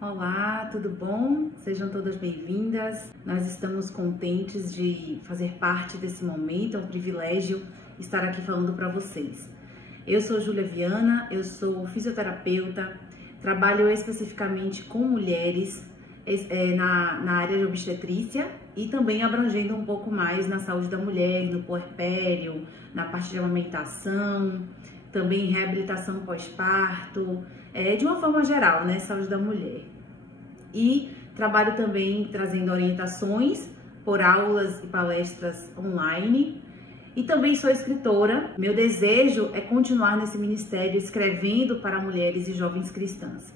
Olá, tudo bom? Sejam todas bem-vindas. Nós estamos contentes de fazer parte desse momento, é um privilégio estar aqui falando para vocês. Eu sou Júlia Viana, eu sou fisioterapeuta, trabalho especificamente com mulheres na área de obstetrícia e também abrangendo um pouco mais na saúde da mulher, no puerpério, na parte de amamentação, também reabilitação pós-parto, de uma forma geral, né, saúde da mulher. E trabalho também trazendo orientações por aulas e palestras online. E também sou escritora. Meu desejo é continuar nesse ministério escrevendo para mulheres e jovens cristãs.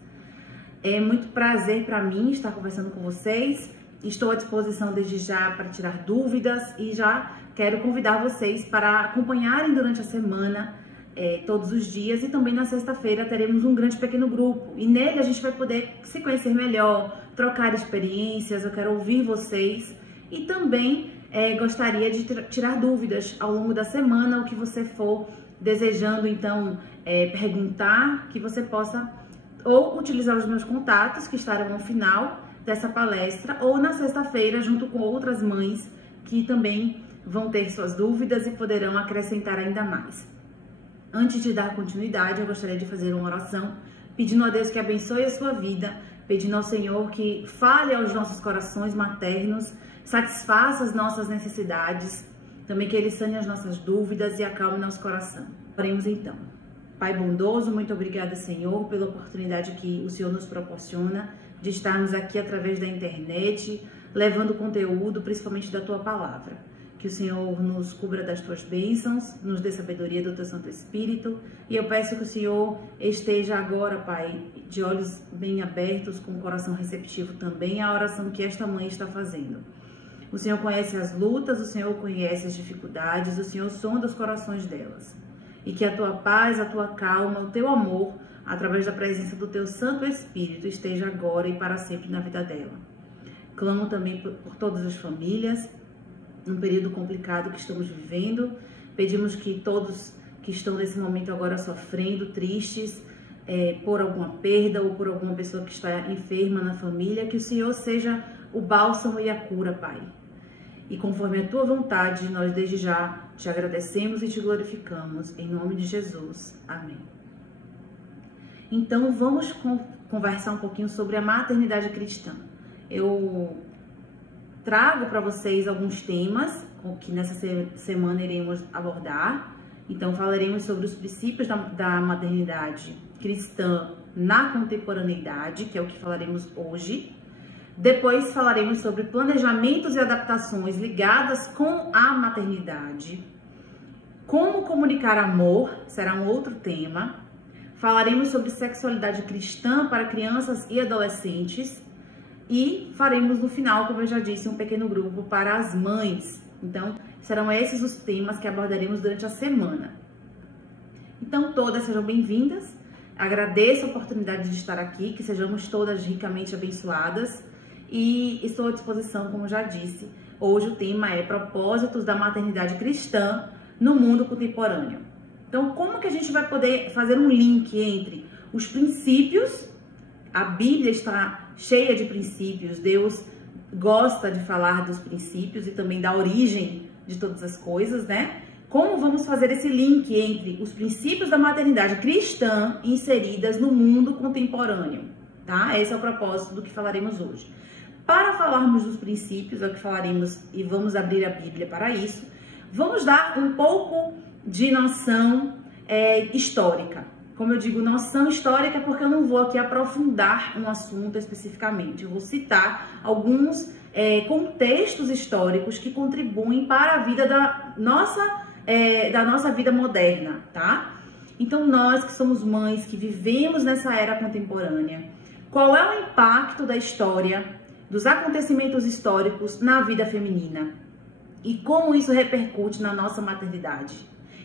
É muito prazer para mim estar conversando com vocês. Estou à disposição desde já para tirar dúvidas e já quero convidar vocês para acompanharem durante a semana, todos os dias, e também na sexta-feira teremos um grande pequeno grupo e nele a gente vai poder se conhecer melhor, trocar experiências. Eu quero ouvir vocês e também gostaria de tirar dúvidas ao longo da semana, o que você for desejando então perguntar, que você possa ou utilizar os meus contatos que estarão no final dessa palestra ou na sexta-feira junto com outras mães que também vão ter suas dúvidas e poderão acrescentar ainda mais. Antes de dar continuidade, eu gostaria de fazer uma oração, pedindo a Deus que abençoe a sua vida, pedindo ao Senhor que fale aos nossos corações maternos, satisfaça as nossas necessidades, também que Ele sane as nossas dúvidas e acalme nosso coração. Oremos então. Pai bondoso, muito obrigada, Senhor, pela oportunidade que o Senhor nos proporciona de estarmos aqui através da internet, levando conteúdo, principalmente da Tua Palavra. Que o Senhor nos cubra das Tuas bênçãos, nos dê sabedoria do Teu Santo Espírito. E eu peço que o Senhor esteja agora, Pai, de olhos bem abertos, com o coração receptivo também à oração que esta mãe está fazendo. O Senhor conhece as lutas, o Senhor conhece as dificuldades, o Senhor sonda os corações delas. E que a Tua paz, a Tua calma, o Teu amor, através da presença do Teu Santo Espírito, esteja agora e para sempre na vida dela. Clamo também por todas as famílias, num período complicado que estamos vivendo. Pedimos que todos que estão nesse momento agora sofrendo, tristes, por alguma perda ou por alguma pessoa que está enferma na família, que o Senhor seja o bálsamo e a cura, Pai. E conforme a Tua vontade, nós desde já te agradecemos e te glorificamos, em nome de Jesus. Amém. Então vamos conversar um pouquinho sobre a maternidade cristã. Eu trago para vocês alguns temas que nessa semana iremos abordar. Então falaremos sobre os princípios da maternidade cristã na contemporaneidade, que é o que falaremos hoje. Depois falaremos sobre planejamentos e adaptações ligadas com a maternidade. Como comunicar amor, será um outro tema. Falaremos sobre sexualidade cristã para crianças e adolescentes. E faremos no final, como eu já disse, um pequeno grupo para as mães. Então, serão esses os temas que abordaremos durante a semana. Então, todas sejam bem-vindas. Agradeço a oportunidade de estar aqui, que sejamos todas ricamente abençoadas. E estou à disposição, como já disse. Hoje o tema é propósitos da maternidade cristã no mundo contemporâneo. Então, como que a gente vai poder fazer um link entre os princípios? A Bíblia está cheia de princípios, Deus gosta de falar dos princípios e também da origem de todas as coisas, né? Como vamos fazer esse link entre os princípios da maternidade cristã inseridas no mundo contemporâneo, tá? Esse é o propósito do que falaremos hoje. Para falarmos dos princípios, é o que falaremos e vamos abrir a Bíblia para isso, vamos dar um pouco de noção histórica. Como eu digo, noção histórica, porque eu não vou aqui aprofundar um assunto especificamente. Eu vou citar alguns contextos históricos que contribuem para a vida da nossa vida moderna, tá? Então, nós que somos mães, que vivemos nessa era contemporânea, qual é o impacto da história, dos acontecimentos históricos na vida feminina? E como isso repercute na nossa maternidade?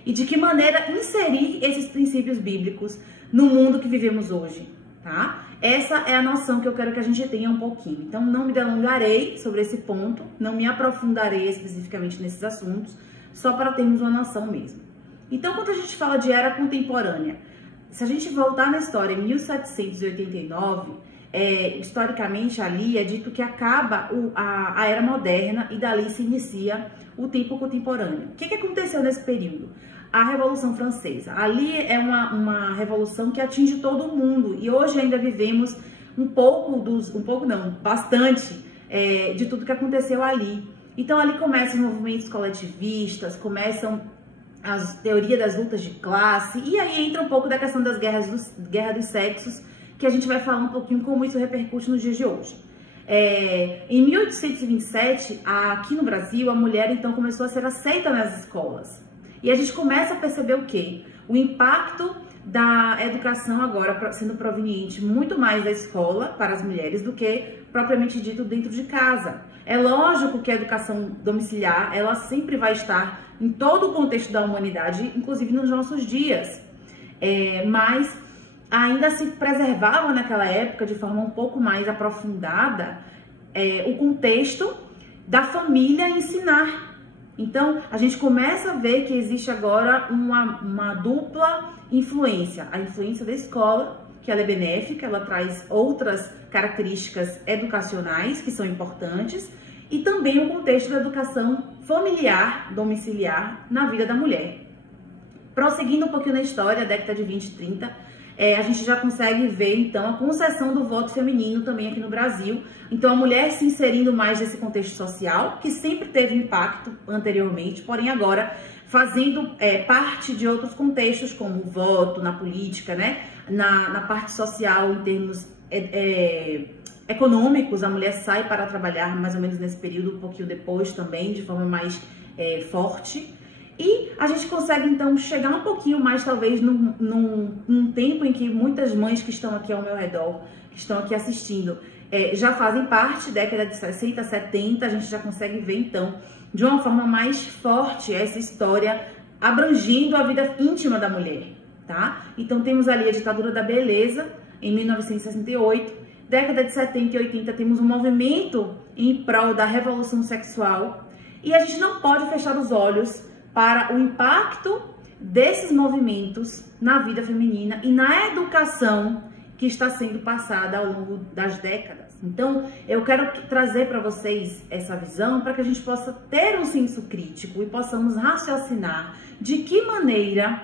E de que maneira inserir esses princípios bíblicos no mundo que vivemos hoje, tá? Essa é a noção que eu quero que a gente tenha um pouquinho. Então, não me delongarei sobre esse ponto, não me aprofundarei especificamente nesses assuntos, só para termos uma noção mesmo. Então, quando a gente fala de era contemporânea, se a gente voltar na história, em 1789, historicamente ali é dito que acaba a era moderna e dali se inicia o tempo contemporâneo. O que aconteceu nesse período? A Revolução Francesa. Ali é uma revolução que atinge todo o mundo e hoje ainda vivemos bastante de tudo que aconteceu ali. Então ali começam os movimentos coletivistas, começam as teorias das lutas de classe e aí entra um pouco da questão das guerra dos sexos, que a gente vai falar um pouquinho como isso repercute nos dias de hoje. Em 1827, aqui no Brasil, a mulher então começou a ser aceita nas escolas. E a gente começa a perceber o quê? O impacto da educação agora sendo proveniente muito mais da escola para as mulheres do que propriamente dito dentro de casa. É lógico que a educação domiciliar, ela sempre vai estar em todo o contexto da humanidade, inclusive nos nossos dias. Mas ainda se preservava naquela época, de forma um pouco mais aprofundada, o contexto da família ensinar. Então, a gente começa a ver que existe agora uma dupla influência. A influência da escola, que ela é benéfica, ela traz outras características educacionais que são importantes, e também o contexto da educação familiar, domiciliar, na vida da mulher. Prosseguindo um pouquinho na história, década de 20 e 30, a gente já consegue ver, então, a concessão do voto feminino também aqui no Brasil. Então, a mulher se inserindo mais nesse contexto social, que sempre teve impacto anteriormente, porém agora fazendo parte de outros contextos, como o voto, na política, né? Na parte social, em termos econômicos, a mulher sai para trabalhar mais ou menos nesse período, um pouquinho depois também, de forma mais forte. E a gente consegue, então, chegar um pouquinho mais, talvez, num tempo em que muitas mães que estão aqui ao meu redor, que estão aqui assistindo, já fazem parte, década de 60, 70, a gente já consegue ver, então, de uma forma mais forte essa história abrangendo a vida íntima da mulher, tá? Então, temos ali a ditadura da beleza, em 1968, década de 70 e 80, temos um movimento em prol da revolução sexual, e a gente não pode fechar os olhos para o impacto desses movimentos na vida feminina e na educação que está sendo passada ao longo das décadas. Então, eu quero trazer para vocês essa visão para que a gente possa ter um senso crítico e possamos raciocinar de que maneira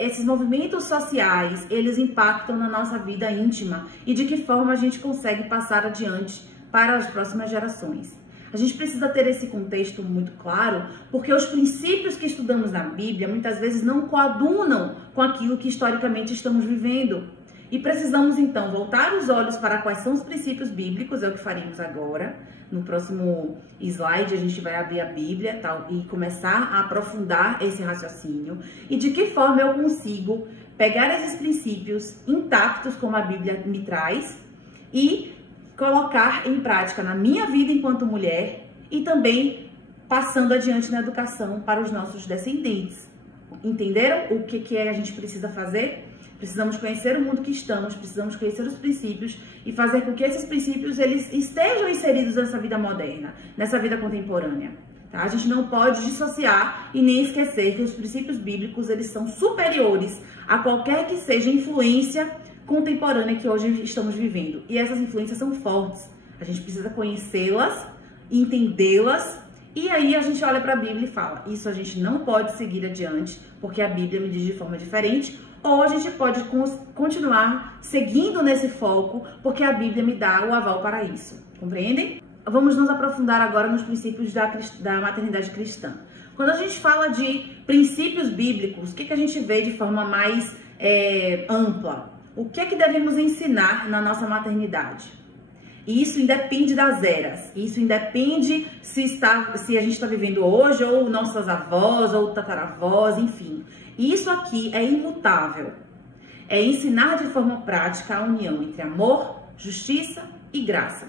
esses movimentos sociais, eles impactam na nossa vida íntima e de que forma a gente consegue passar adiante para as próximas gerações. A gente precisa ter esse contexto muito claro, porque os princípios que estudamos na Bíblia muitas vezes não coadunam com aquilo que historicamente estamos vivendo. E precisamos então voltar os olhos para quais são os princípios bíblicos, é o que faremos agora. No próximo slide a gente vai abrir a Bíblia e começar a aprofundar esse raciocínio. E de que forma eu consigo pegar esses princípios intactos, como a Bíblia me traz, e colocar em prática na minha vida enquanto mulher e também passando adiante na educação para os nossos descendentes. Entenderam o que a gente precisa fazer? Precisamos conhecer o mundo que estamos, precisamos conhecer os princípios e fazer com que esses princípios eles estejam inseridos nessa vida moderna, nessa vida contemporânea. Tá? A gente não pode dissociar e nem esquecer que os princípios bíblicos eles são superiores a qualquer que seja influência contemporânea que hoje estamos vivendo. E essas influências são fortes. A gente precisa conhecê-las, entendê-las, e aí a gente olha para a Bíblia e fala, isso a gente não pode seguir adiante, porque a Bíblia me diz de forma diferente, ou a gente pode continuar seguindo nesse foco, porque a Bíblia me dá o aval para isso. Compreendem? Vamos nos aprofundar agora nos princípios da maternidade cristã. Quando a gente fala de princípios bíblicos, o que a gente vê de forma mais ampla? O que é que devemos ensinar na nossa maternidade? Isso independe das eras. Isso independe se a gente está vivendo hoje, ou nossas avós, ou tataravós, enfim. Isso aqui é imutável. É ensinar de forma prática a união entre amor, justiça e graça.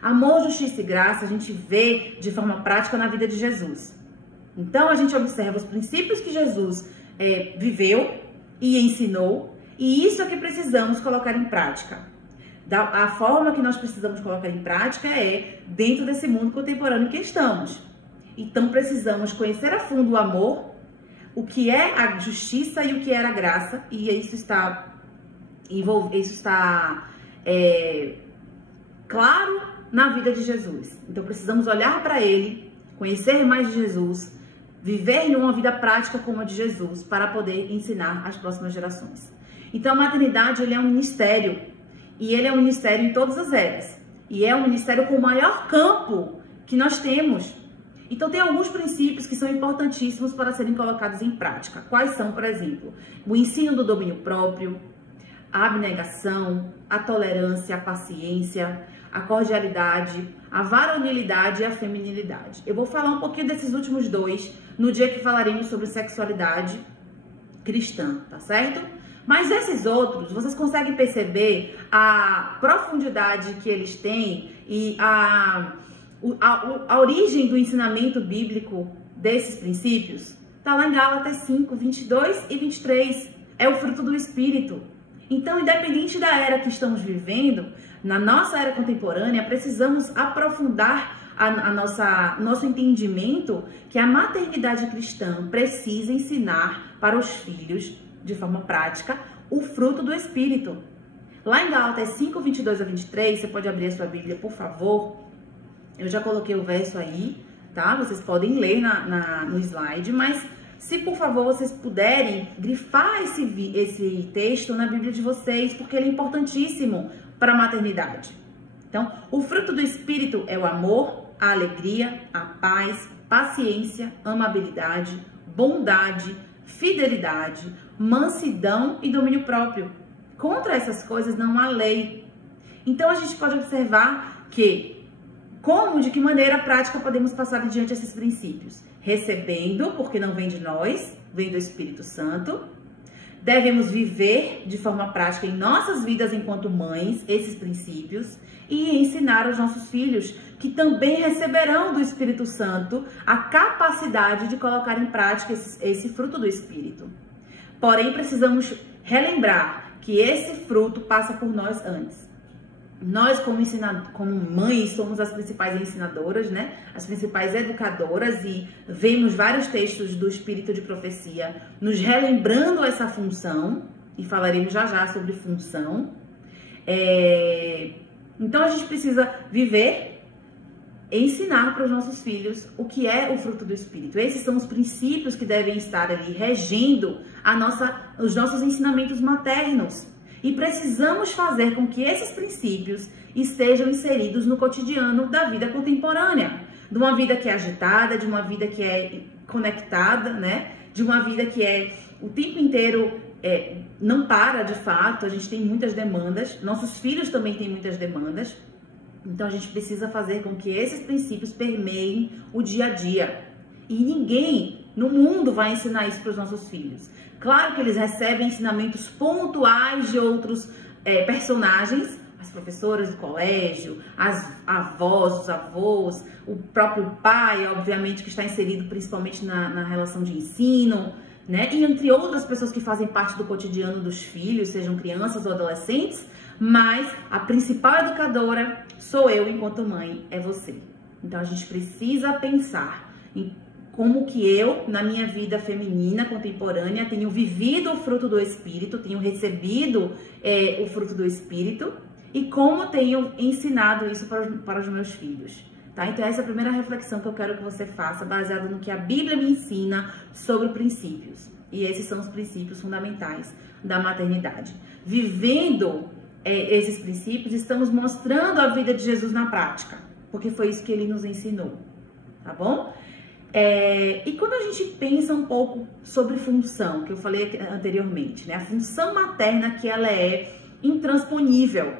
Amor, justiça e graça a gente vê de forma prática na vida de Jesus. Então a gente observa os princípios que Jesus viveu e ensinou, e isso é que precisamos colocar em prática. A forma que nós precisamos colocar em prática é dentro desse mundo contemporâneo que estamos. Então precisamos conhecer a fundo o amor, o que é a justiça e o que é a graça, e isso está claro na vida de Jesus. Então precisamos olhar para ele, conhecer mais de Jesus, viver uma vida prática como a de Jesus para poder ensinar as próximas gerações. Então a maternidade ele é um ministério e ele é um ministério em todas as eras e é um ministério com o maior campo que nós temos. Então tem alguns princípios que são importantíssimos para serem colocados em prática. Quais são, por exemplo, o ensino do domínio próprio, a abnegação, a tolerância, a paciência, a cordialidade, a varonilidade e a feminilidade. Eu vou falar um pouquinho desses últimos dois no dia que falaremos sobre sexualidade cristã, tá certo? Mas esses outros, vocês conseguem perceber a profundidade que eles têm e a origem do ensinamento bíblico desses princípios? Tá lá em Gálatas 5, 22 e 23. É o fruto do Espírito. Então, independente da era que estamos vivendo, na nossa era contemporânea, precisamos aprofundar nosso entendimento que a maternidade cristã precisa ensinar para os filhos, de forma prática, o fruto do Espírito. Lá em Gálatas 5, 22 a 23, você pode abrir a sua Bíblia, por favor. Eu já coloquei o verso aí, tá? Vocês podem ler no slide, mas se por favor vocês puderem grifar esse texto na Bíblia de vocês, porque ele é importantíssimo para a maternidade. Então, o fruto do Espírito é o amor, a alegria, a paz, paciência, amabilidade, bondade, fidelidade, mansidão e domínio próprio. Contra essas coisas não há lei. Então, a gente pode observar de que maneira prática podemos passar adiante esses princípios? Recebendo, porque não vem de nós, vem do Espírito Santo. Devemos viver de forma prática em nossas vidas enquanto mães esses princípios e ensinar aos nossos filhos, que também receberão do Espírito Santo a capacidade de colocar em prática esse fruto do Espírito. Porém, precisamos relembrar que esse fruto passa por nós antes. Nós, como mães, somos as principais ensinadoras, né? As principais educadoras, e vemos vários textos do Espírito de Profecia nos relembrando essa função, e falaremos já já sobre função. Então, a gente precisa viver, ensinar para os nossos filhos o que é o fruto do Espírito. Esses são os princípios que devem estar ali regendo os nossos ensinamentos maternos. E precisamos fazer com que esses princípios estejam inseridos no cotidiano da vida contemporânea. De uma vida que é agitada, de uma vida que é conectada, né? De uma vida que o tempo inteiro não para de fato. A gente tem muitas demandas, nossos filhos também têm muitas demandas. Então a gente precisa fazer com que esses princípios permeiem o dia a dia. E ninguém no mundo vai ensinar isso para os nossos filhos. Claro que eles recebem ensinamentos pontuais de outros personagens, as professoras do colégio, as avós, os avós, o próprio pai, obviamente, que está inserido principalmente na relação de ensino, né? E entre outras pessoas que fazem parte do cotidiano dos filhos, sejam crianças ou adolescentes, mas a principal educadora sou eu enquanto mãe, é você. Então a gente precisa pensar em como que eu, na minha vida feminina contemporânea, tenho vivido o fruto do Espírito, tenho recebido o fruto do Espírito e como tenho ensinado isso para os meus filhos. Tá? Então essa é a primeira reflexão que eu quero que você faça, baseada no que a Bíblia me ensina sobre princípios. E esses são os princípios fundamentais da maternidade. Vivendo esses princípios, estamos mostrando a vida de Jesus na prática, porque foi isso que ele nos ensinou, tá bom? E quando a gente pensa um pouco sobre função, que eu falei anteriormente, né? A função materna, que ela é intransponível.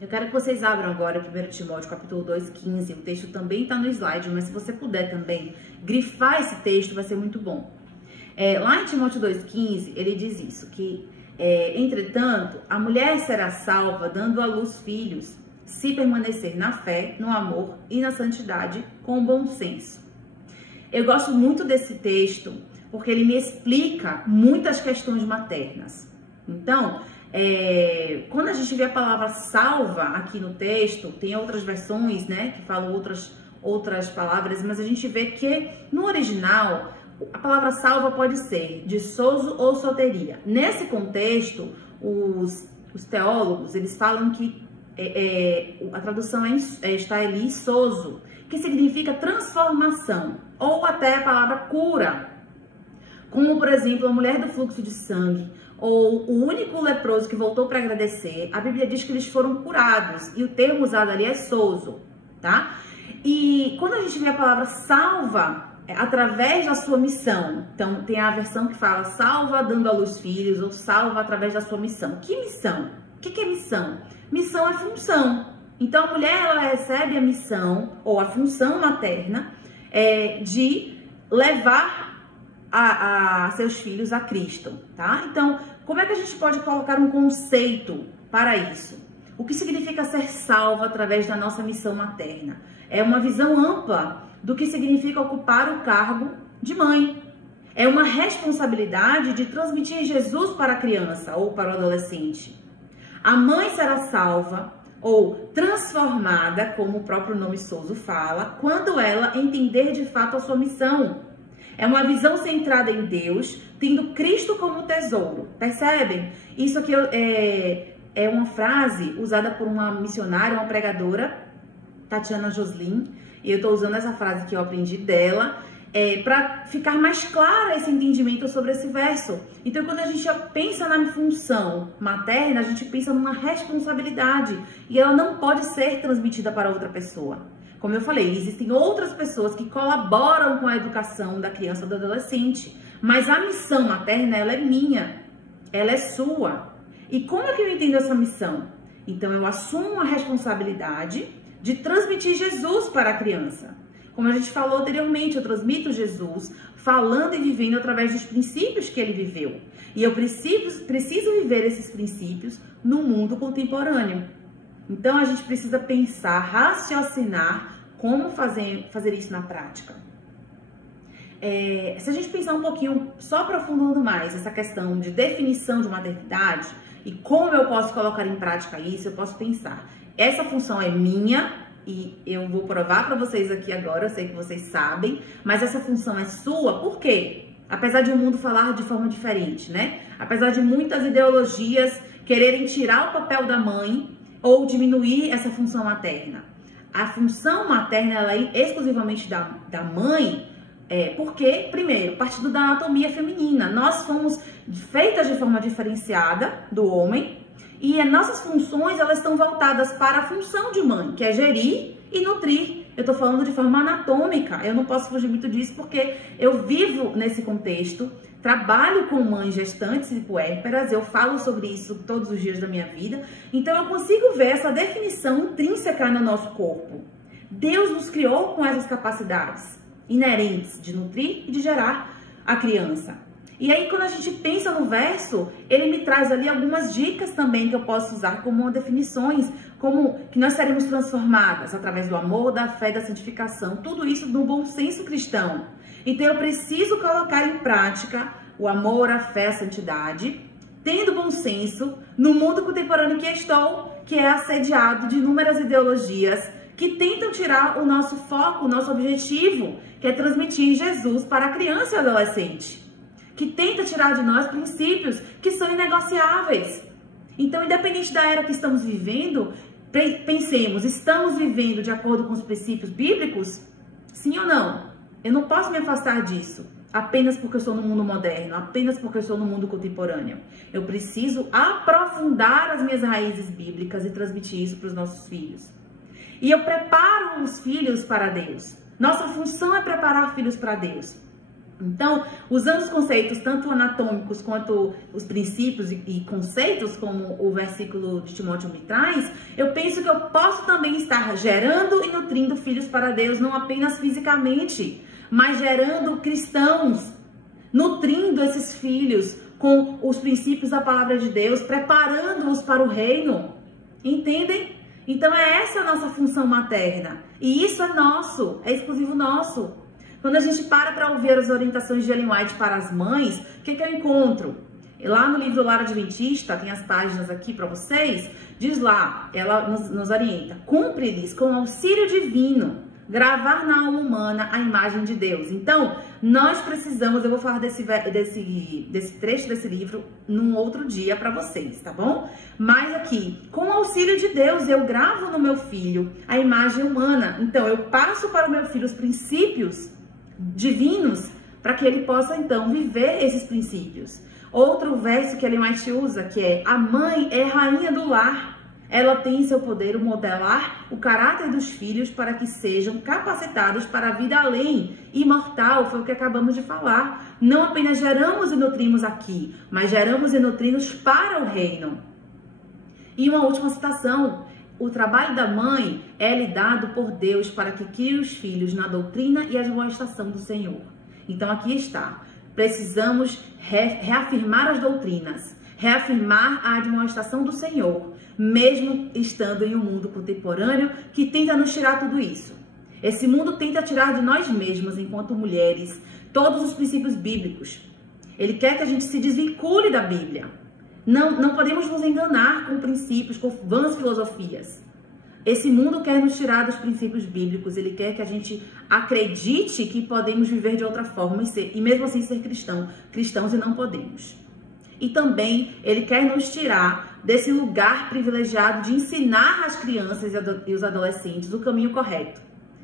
Eu quero que vocês abram agora 1 Timóteo capítulo 2, 15. O texto também está no slide, mas se você puder também grifar esse texto, vai ser muito bom. Lá em Timóteo 2,15, ele diz isso, que, entretanto, a mulher será salva dando à luz filhos, se permanecer na fé, no amor e na santidade, com bom senso. Eu gosto muito desse texto, porque ele me explica muitas questões maternas. Então, quando a gente vê a palavra salva aqui no texto, tem outras versões, né, que falam outras palavras, mas a gente vê que no original a palavra salva pode ser de sozo ou solteria. Nesse contexto, os os teólogos, eles falam que a tradução está ali, sozo, que significa transformação, ou até a palavra cura. Como, por exemplo, a mulher do fluxo de sangue, ou o único leproso que voltou para agradecer, a Bíblia diz que eles foram curados, e o termo usado ali é sozo, tá? E quando a gente vê a palavra salva, através da sua missão, então tem a versão que fala salva dando à luz filhos, ou salva através da sua missão. Que missão? O que é missão? Missão é função. Então a mulher, ela recebe a missão, ou a função materna, de levar a seus filhos a Cristo, tá? Então, como é que a gente pode colocar um conceito para isso? O que significa ser salva através da nossa missão materna? É uma visão ampla do que significa ocupar o cargo de mãe. É uma responsabilidade de transmitir Jesus para a criança ou para o adolescente. A mãe será salva ou transformada, como o próprio nome sozo fala, quando ela entender de fato a sua missão. É uma visão centrada em Deus, tendo Cristo como tesouro. Percebem? Isso aqui é uma frase usada por uma missionária, uma pregadora, Tatiana Joslin. E eu estou usando essa frase que eu aprendi dela, para ficar mais clara esse entendimento sobre esse verso. Então, quando a gente pensa na função materna, a gente pensa numa responsabilidade. E ela não pode ser transmitida para outra pessoa. Como eu falei, existem outras pessoas que colaboram com a educação da criança ou do adolescente. Mas a missão materna, ela é minha. Ela é sua. E como é que eu entendo essa missão? Então, eu assumo a responsabilidade de transmitir Jesus para a criança. Como a gente falou anteriormente, eu transmito Jesus falando e vivendo através dos princípios que ele viveu. E eu preciso viver esses princípios no mundo contemporâneo. Então, a gente precisa pensar, raciocinar como fazer isso na prática. Se a gente pensar um pouquinho, só aprofundando mais essa questão de definição de maternidade e como eu posso colocar em prática isso, eu posso pensar, essa função é minha e eu vou provar para vocês aqui agora, eu sei que vocês sabem, mas essa função é sua, por quê? Apesar de o mundo falar de forma diferente, né? Apesar de muitas ideologias quererem tirar o papel da mãe ou diminuir essa função materna. A função materna, ela é exclusivamente da mãe, porque, primeiro, partindo da anatomia feminina, nós fomos feitas de forma diferenciada do homem e as nossas funções, elas estão voltadas para a função de mãe, que é gerir e nutrir. Eu tô falando de forma anatômica, eu não posso fugir muito disso porque eu vivo nesse contexto, trabalho com mães gestantes e puérperas, eu falo sobre isso todos os dias da minha vida, então eu consigo ver essa definição intrínseca no nosso corpo. Deus nos criou com essas capacidades inerentes de nutrir e de gerar a criança. E aí, quando a gente pensa no verso, ele me traz ali algumas dicas também que eu posso usar como definições, como que nós seremos transformadas através do amor, da fé, da santificação, tudo isso no bom senso cristão. Então, eu preciso colocar em prática o amor, a fé, a santidade, tendo bom senso no mundo contemporâneo que estou, que é assediado de inúmeras ideologias que tentam tirar o nosso foco, o nosso objetivo, que é transmitir Jesus para a criança e adolescente, que tenta tirar de nós princípios que são inegociáveis. Então, independente da era que estamos vivendo, pensemos, estamos vivendo de acordo com os princípios bíblicos? Sim ou não? Eu não posso me afastar disso apenas porque eu estou no mundo moderno, apenas porque eu estou no mundo contemporâneo. Eu preciso aprofundar as minhas raízes bíblicas e transmitir isso para os nossos filhos. E eu preparo os filhos para Deus. Nossa função é preparar filhos para Deus. Então, usando os conceitos tanto anatômicos quanto os princípios e conceitos, como o versículo de Timóteo me traz, eu penso que eu posso também estar gerando e nutrindo filhos para Deus, não apenas fisicamente, mas gerando cristãos, nutrindo esses filhos com os princípios da palavra de Deus, preparando-os para o reino. Entendem? Então, essa a nossa função materna. E isso é nosso, é exclusivo nosso. Quando a gente para ouvir as orientações de Ellen White para as mães, o que eu encontro? Lá no livro Lar Adventista, tem as páginas aqui para vocês, diz lá, ela nos orienta: cumpre-lhes com auxílio divino gravar na alma humana a imagem de Deus. Então, nós precisamos, eu vou falar desse trecho desse livro num outro dia para vocês, tá bom? Mas aqui, com o auxílio de Deus, eu gravo no meu filho a imagem humana. Então, eu passo para o meu filho os princípios divinos para que ele possa, então, viver esses princípios. Outro verso que Ellen White usa, que é: a mãe é rainha do lar. Ela tem em seu poder o modelar o caráter dos filhos para que sejam capacitados para a vida além, imortal, foi o que acabamos de falar. Não apenas geramos e nutrimos aqui, mas geramos e nutrimos para o reino. E uma última citação: o trabalho da mãe é lhe dado por Deus para que crie os filhos na doutrina e admoestação do Senhor. Então aqui está, precisamos reafirmar as doutrinas, reafirmar a admoestação do Senhor, mesmo estando em um mundo contemporâneo que tenta nos tirar tudo isso. Esse mundo tenta tirar de nós mesmos, enquanto mulheres, todos os princípios bíblicos. Ele quer que a gente se desvincule da Bíblia. Não podemos nos enganar com princípios, com vãs filosofias. Esse mundo quer nos tirar dos princípios bíblicos. Ele quer que a gente acredite que podemos viver de outra forma e mesmo assim ser cristãos, e não podemos. E também ele quer nos tirar desse lugar privilegiado de ensinar às crianças e os adolescentes o caminho correto.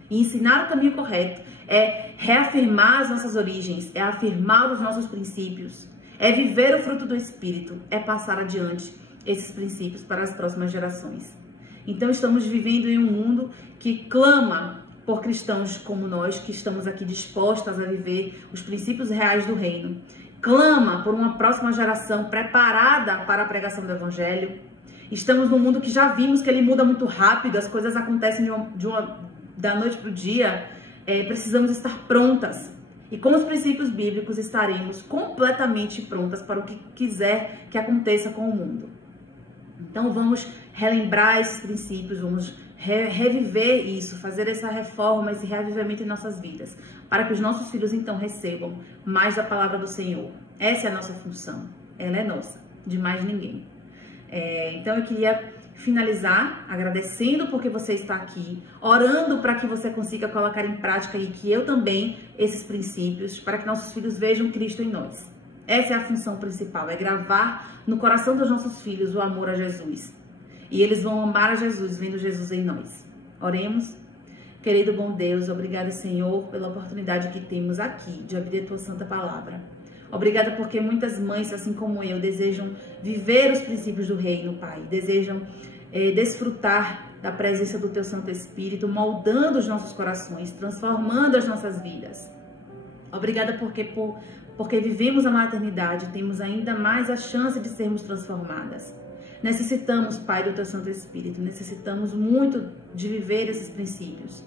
E ensinar o caminho correto é reafirmar as nossas origens, é afirmar os nossos princípios, é viver o fruto do Espírito, é passar adiante esses princípios para as próximas gerações. Então estamos vivendo em um mundo que clama por cristãos como nós, que estamos aqui dispostas a viver os princípios reais do reino. Clama por uma próxima geração preparada para a pregação do Evangelho. Estamos num mundo que já vimos que ele muda muito rápido, as coisas acontecem da noite para o dia. Precisamos estar prontas. E com os princípios bíblicos estaremos completamente prontas para o que quiser que aconteça com o mundo. Então vamos relembrar esses princípios, vamos reviver isso, fazer essa reforma, esse reavivamento em nossas vidas, para que os nossos filhos então recebam mais da palavra do Senhor. Essa é a nossa função, ela é nossa, de mais ninguém. Então eu queria finalizar agradecendo porque você está aqui, orando para que você consiga colocar em prática e que eu também esses princípios, para que nossos filhos vejam Cristo em nós. Essa é a função principal, é gravar no coração dos nossos filhos o amor a Jesus. E eles vão amar a Jesus, vendo Jesus em nós. Oremos. Querido bom Deus, obrigada, Senhor, pela oportunidade que temos aqui de ouvir a Tua Santa Palavra. Obrigada porque muitas mães, assim como eu, desejam viver os princípios do reino, Pai. Desejam desfrutar da presença do Teu Santo Espírito, moldando os nossos corações, transformando as nossas vidas. Obrigada porque vivemos a maternidade, temos ainda mais a chance de sermos transformadas. Necessitamos, Pai, do Teu Santo Espírito, necessitamos muito de viver esses princípios.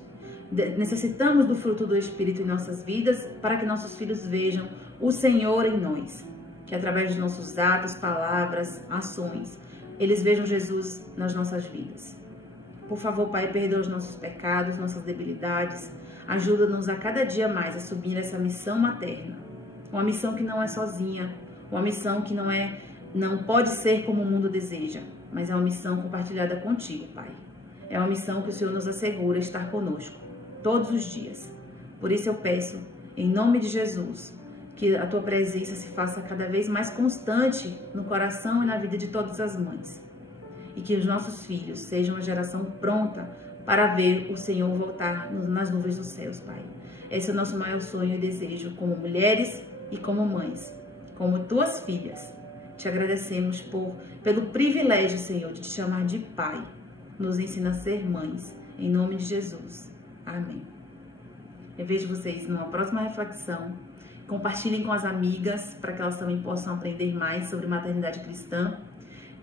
Necessitamos do fruto do Espírito em nossas vidas para que nossos filhos vejam o Senhor em nós. Que através de nossos atos, palavras, ações, eles vejam Jesus nas nossas vidas. Por favor, Pai, perdoa os nossos pecados, nossas debilidades. Ajuda-nos a cada dia mais a subir essa missão materna. Uma missão que não é sozinha, uma missão que não pode ser como o mundo deseja, mas é uma missão compartilhada contigo, Pai. É uma missão que o Senhor nos assegura estar conosco todos os dias. Por isso eu peço, em nome de Jesus, que a Tua presença se faça cada vez mais constante no coração e na vida de todas as mães. E que os nossos filhos sejam uma geração pronta para ver o Senhor voltar nas nuvens dos céus, Pai. Esse é o nosso maior sonho e desejo como mulheres e como mães, como Tuas filhas. Te agradecemos pelo privilégio, Senhor, de te chamar de Pai. Nos ensina a ser mães, em nome de Jesus. Amém. Eu vejo vocês numa próxima reflexão. Compartilhem com as amigas, para que elas também possam aprender mais sobre maternidade cristã.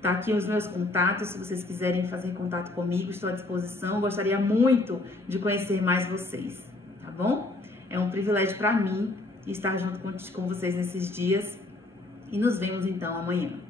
Tá aqui os meus contatos, se vocês quiserem fazer contato comigo, estou à disposição. Gostaria muito de conhecer mais vocês, tá bom? É um privilégio para mim estar junto com vocês nesses dias. E nos vemos então amanhã.